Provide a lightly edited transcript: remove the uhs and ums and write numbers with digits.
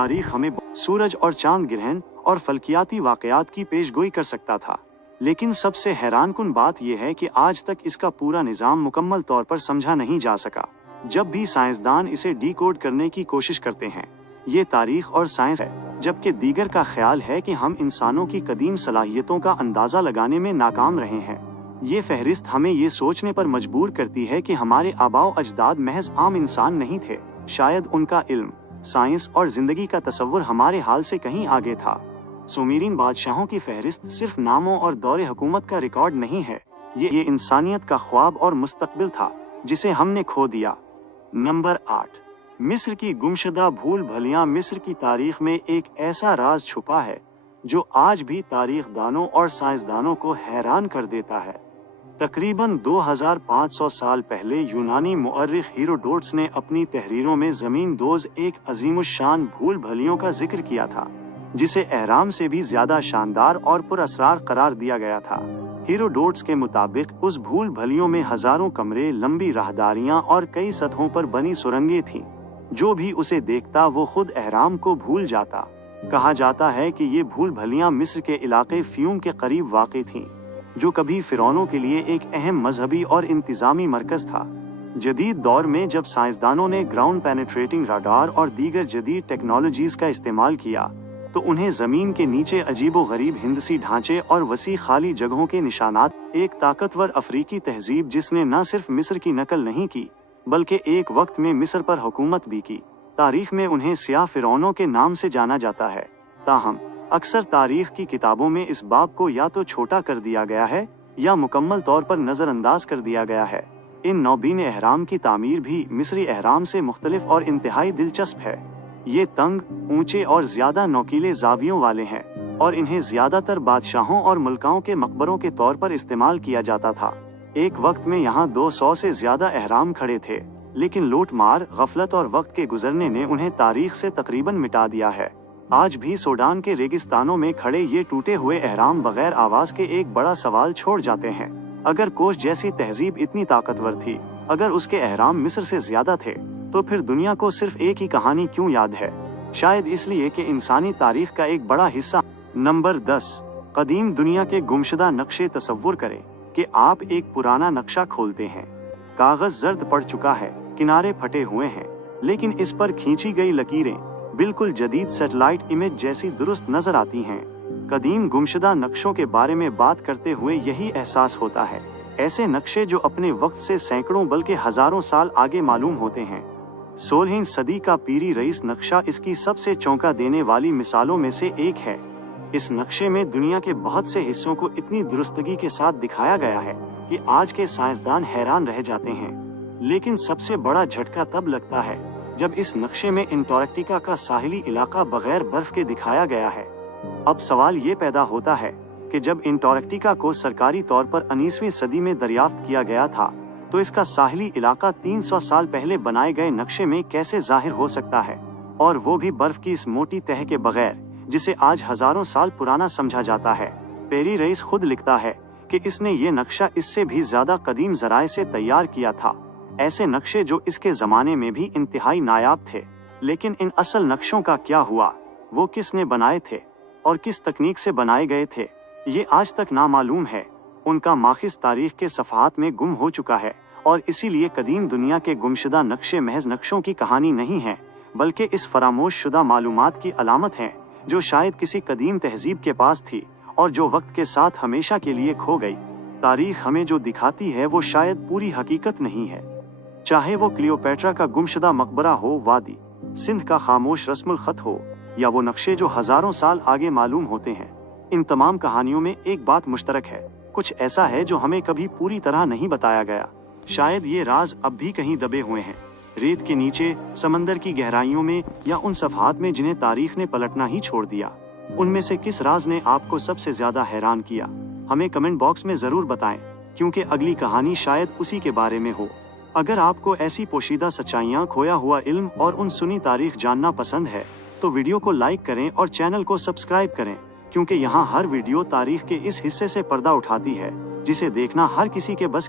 तारीख हमें सूरज और चांद ग्रहण और फल्कियाती वाकयात की पेशगोई कर सकता था, लेकिन सबसे हैरानकुन बात यह है कि आज तक इसका पूरा निजाम मुकम्मल तौर पर समझा नहीं जा सका। जब भी साइंसदान इसे डिकोड करने की कोशिश करते हैं, ये तारीख और साइंस है, जबकि दीगर का ख्याल है कि हम इंसानों की कदीम सलाहियतों का अंदाजा लगाने में नाकाम रहे हैं। ये फहरिस्त हमें ये सोचने पर मजबूर करती है कि हमारे आबाओ अजदाद महज आम इंसान नहीं थे, शायद उनका इल्म, साइंस और जिंदगी का तस्वुर हमारे हाल से कहीं आगे था। सुमेरियन बादशाहों की फहरिस्त सिर्फ नामों और दौरे हुकूमत का रिकॉर्ड नहीं है, ये इंसानियत का ख्वाब और मुस्तकबिल था जिसे हमने खो दिया। नंबर 8, मिस्र की गुमशुदा भूल भलियां। मिस्र की तारीख में एक ऐसा राज छुपा है जो आज भी तारीखदानों और साइंसदानों को हैरान कर देता है। तकरीबन 2500 साल पहले यूनानी मुअर्रिख हेरोडोटस ने अपनी तहरीरों में जमीन दोज एक अजीमुशान भूल भलियों का जिक्र किया था, जिसे अहराम से भी ज्यादा शानदार और पुरअसरार करार दिया गया था। हेरोडोटस के मुताबिक उस भूल भलियों में हजारों कमरे, लंबी राहदारियां और कई सतहों पर बनी सुरंगें थीं। जो भी उसे देखता वो खुद अहराम को भूल जाता। कहा जाता है कि ये भूल भलियां मिस्र के इलाके फ्यूम के करीब वाक़ई थीं, जो कभी फिरौनों के लिए एक अहम मजहबी और इंतजामी मरकज था। जदीद दौर में जब साइंसदानों ने ग्राउंड पेनिट्रेटिंग रडार और दीगर जदीद टेक्नोलॉजीज का इस्तेमाल किया, तो उन्हें जमीन के नीचे अजीबो गरीब हिंदसी ढांचे और वसी खाली जगहों के निशानात, एक ताकतवर अफ्रीकी तहजीब जिसने न सिर्फ मिस्र की नकल नहीं की बल्कि एक वक्त में मिस्र पर हुकूमत भी की। तारीख में उन्हें सियाह फिरौनों के नाम से जाना जाता है। ताहम अक्सर तारीख की किताबों में इस बाब को या तो छोटा कर दिया गया है या मुकम्मल तौर पर नजरअंदाज कर दिया गया है। इन नौबीन अहराम की तामीर भी मिस्री अहराम से मुख्तलिफ और इंतहाई दिलचस्प है। ये तंग, ऊंचे और ज्यादा नोकीले जावियों वाले हैं और इन्हें ज्यादातर बादशाहों और मुल्काओं के मकबरों के तौर पर इस्तेमाल किया जाता था। एक वक्त में यहाँ 200 से ज्यादा अहराम खड़े थे, लेकिन लूटमार, गफलत और वक्त के गुजरने ने उन्हें तारीख से तकरीबन मिटा दिया है। आज भी सूडान के रेगिस्तानों में खड़े ये टूटे हुए अहराम बगैर आवाज के एक बड़ा सवाल छोड़ जाते हैं। अगर कोश जैसी तहजीब इतनी ताकतवर थी, अगर उसके अहराम मिस्र से ज्यादा थे, तो फिर दुनिया को सिर्फ एक ही कहानी क्यों याद है? शायद इसलिए कि इंसानी तारीख का एक बड़ा हिस्सा। नंबर 10, कदीम दुनिया के गुमशुदा नक्शे। तसव्वुर करें कि आप एक पुराना नक्शा खोलते हैं। कागज जर्द पड़ चुका है, किनारे फटे हुए हैं, लेकिन इस पर खींची गई लकीरें बिल्कुल जदीद सैटेलाइट इमेज जैसी दुरुस्त नजर आती हैं। कदीम गुमशुदा नक्शों के बारे में बात करते हुए यही एहसास होता है। ऐसे नक्शे जो अपने वक्त से सैकड़ों बल्कि हजारों साल आगे मालूम होते हैं। 16वीं सदी का पीरी रईस नक्शा इसकी सबसे चौंका देने वाली मिसालों में से एक है। इस नक्शे में दुनिया के बहुत से हिस्सों को इतनी दुरुस्तगी के साथ दिखाया गया है कि आज के साइंसदान हैरान रह जाते हैं। लेकिन सबसे बड़ा झटका तब लगता है जब इस नक्शे में अंटार्कटिका का साहिली इलाका बगैर बर्फ के दिखाया गया है। अब सवाल ये पैदा होता है कि जब अंटार्कटिका को सरकारी तौर पर 19वीं सदी में दरियाफ्त किया गया था, तो इसका साहिली इलाका 300 साल पहले बनाए गए नक्शे में कैसे जाहिर हो सकता है, और वो भी बर्फ की इस मोटी तह के बगैर, जिसे आज हजारों साल पुराना समझा जाता है। पेरी रईस खुद लिखता है कि इसने ये नक्शा इससे भी ज्यादा कदीम जराए से तैयार किया था, ऐसे नक्शे जो इसके जमाने में भी इंतहाई नायाब थे। लेकिन इन असल नक्शों का क्या हुआ, वो किसने बनाए थे और किस तकनीक से बनाए गए थे, ये आज तक नामालूम है। उनका माखिज तारीख के सफ़हात में गुम हो चुका है, और इसीलिए कदीम दुनिया के गुमशुदा नक्शे महज नक्शों की कहानी नहीं है, बल्कि इस फरामोश शुदा मालूमात की अलामत हैं जो शायद किसी कदीम तहजीब के पास थी और जो वक्त के साथ हमेशा के लिए खो गई। तारीख हमें जो दिखाती है वो शायद पूरी हकीकत नहीं है। चाहे वो क्लियोपेट्रा का गुमशुदा मकबरा हो, वादी सिंध का खामोश रस्मुल खत हो, या वो नक्शे जो हजारों साल आगे मालूम होते हैं, इन तमाम कहानियों में एक बात मुश्तरक है। कुछ ऐसा है जो हमें कभी पूरी तरह नहीं बताया गया। शायद ये राज अब भी कहीं दबे हुए हैं, रेत के नीचे, समंदर की गहराइयों में, या उन सफ़हात में जिन्हें तारीख ने पलटना ही छोड़ दिया। उनमें से किस राज ने आपको सबसे ज्यादा हैरान किया? हमें कमेंट बॉक्स में जरूर बताएं, क्योंकि अगली कहानी शायद उसी के बारे में हो। अगर आपको ऐसी पोशीदा सच्चाइयाँ, खोया हुआ इल्म और उन सुनी तारीख जानना पसंद है, तो वीडियो को लाइक करें और चैनल को सब्सक्राइब करें, क्योंकि यहाँ हर वीडियो तारीख के इस हिस्से से पर्दा उठाती है जिसे देखना हर किसी के बस की